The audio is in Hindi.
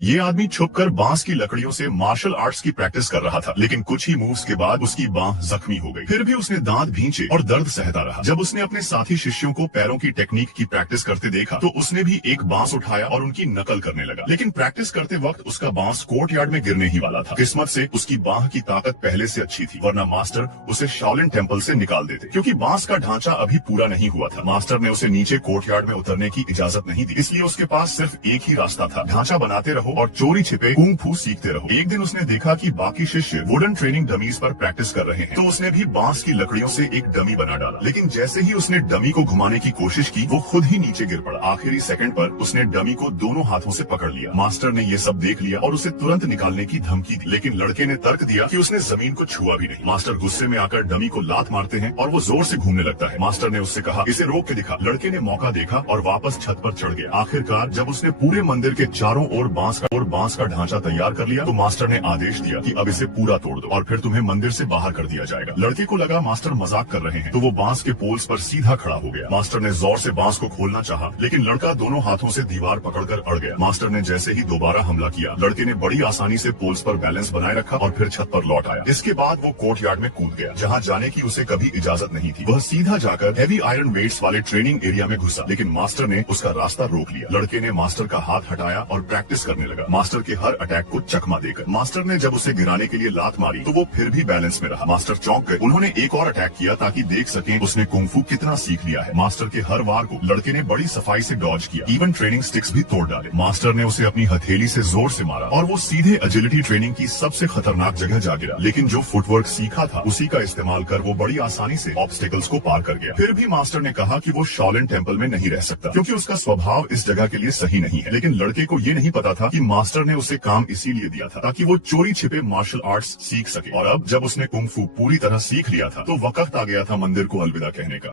ये आदमी छुपकर बांस की लकड़ियों से मार्शल आर्ट्स की प्रैक्टिस कर रहा था, लेकिन कुछ ही मूव्स के बाद उसकी बांह जख्मी हो गई। फिर भी उसने दांत भींचे और दर्द सहता रहा। जब उसने अपने साथी शिष्यों को पैरों की टेक्निक की प्रैक्टिस करते देखा तो उसने भी एक बांस उठाया और उनकी नकल करने लगा। लेकिन प्रैक्टिस करते वक्त उसका बांस कोर्टयार्ड में गिरने ही वाला था। किस्मत से उसकी बांह की ताकत पहले से अच्छी थी, वरना मास्टर उसे शाओलिन टेम्पल से निकाल देते। क्योंकि बांस का ढांचा अभी पूरा नहीं हुआ था, मास्टर ने उसे नीचे कोर्टयार्ड में उतरने की इजाजत नहीं दी। इसलिए उसके पास सिर्फ एक ही रास्ता था, ढांचा बनाते रहो और चोरी छिपे कुंग फू सीखते रहो। एक दिन उसने देखा कि बाकी शिष्य वुडन ट्रेनिंग डमीज पर प्रैक्टिस कर रहे हैं, तो उसने भी बांस की लकड़ियों से एक डमी बना डाला। लेकिन जैसे ही उसने डमी को घुमाने की कोशिश की, वो खुद ही नीचे गिर पड़ा। आखिरी सेकंड पर उसने डमी को दोनों हाथों से पकड़ लिया। मास्टर ने ये सब देख लिया और उसे तुरंत निकालने की धमकी दी, लेकिन लड़के ने तर्क दिया कि उसने जमीन को छुआ भी नहीं। मास्टर गुस्से में आकर डमी को लात मारते हैं और वो जोर से घूमने लगता है। मास्टर ने उससे कहा, इसे रोक के दिखा। लड़के ने मौका देखा और वापस छत पर चढ़ गया। आखिरकार जब उसने पूरे मंदिर के चारों ओर बांस का ढांचा तैयार कर लिया तो मास्टर ने आदेश दिया कि अब इसे पूरा तोड़ दो और फिर तुम्हें मंदिर से बाहर कर दिया जाएगा। लड़के को लगा मास्टर मजाक कर रहे हैं, तो वो बांस के पोल्स पर सीधा खड़ा हो गया। मास्टर ने जोर से बांस को खोलना चाहा, लेकिन लड़का दोनों हाथों से दीवार पकड़कर अड़ गया। मास्टर ने जैसे ही दोबारा हमला किया, लड़के ने बड़ी आसानी से पोल्स पर बैलेंस बनाए रखा और फिर छत पर लौट आया। इसके बाद वो कोर्टयार्ड में कूद गया, जहाँ जाने की उसे कभी इजाजत नहीं थी। वह सीधा जाकर हेवी आयरन वेट्स वाले ट्रेनिंग एरिया में घुसा, लेकिन मास्टर ने उसका रास्ता रोक लिया। लड़के ने मास्टर का हाथ हटाया और प्रैक्टिस करने लगा, मास्टर के हर अटैक को चकमा देकर। मास्टर ने जब उसे गिराने के लिए लात मारी तो वो फिर भी बैलेंस में रहा। मास्टर चौंक गए। उन्होंने एक और अटैक किया ताकि देख सकें उसने कुंफू कितना सीख लिया है। मास्टर के हर वार को लड़के ने बड़ी सफाई से डॉज किया, इवन ट्रेनिंग स्टिक्स भी तोड़ डाले। मास्टर ने उसे अपनी हथेली से जोर से मारा और वो सीधे एजिलिटी ट्रेनिंग की सबसे खतरनाक जगह जा गिरा। लेकिन जो फुटवर्क सीखा था उसी का इस्तेमाल कर वो बड़ी आसानी से ऑब्स्टिकल्स को पार कर गया। फिर भी मास्टर ने कहा कि वो शाओलिन टेम्पल में नहीं रह सकता, क्योंकि उसका स्वभाव इस जगह के लिए सही नहीं है। लेकिन लड़के को ये नहीं पता था कि मास्टर ने उसे काम इसीलिए दिया था ताकि वो चोरी छिपे मार्शल आर्ट्स सीख सके। और अब जब उसने कुंग फू पूरी तरह सीख लिया था तो वक्त आ गया था मंदिर को अलविदा कहने का।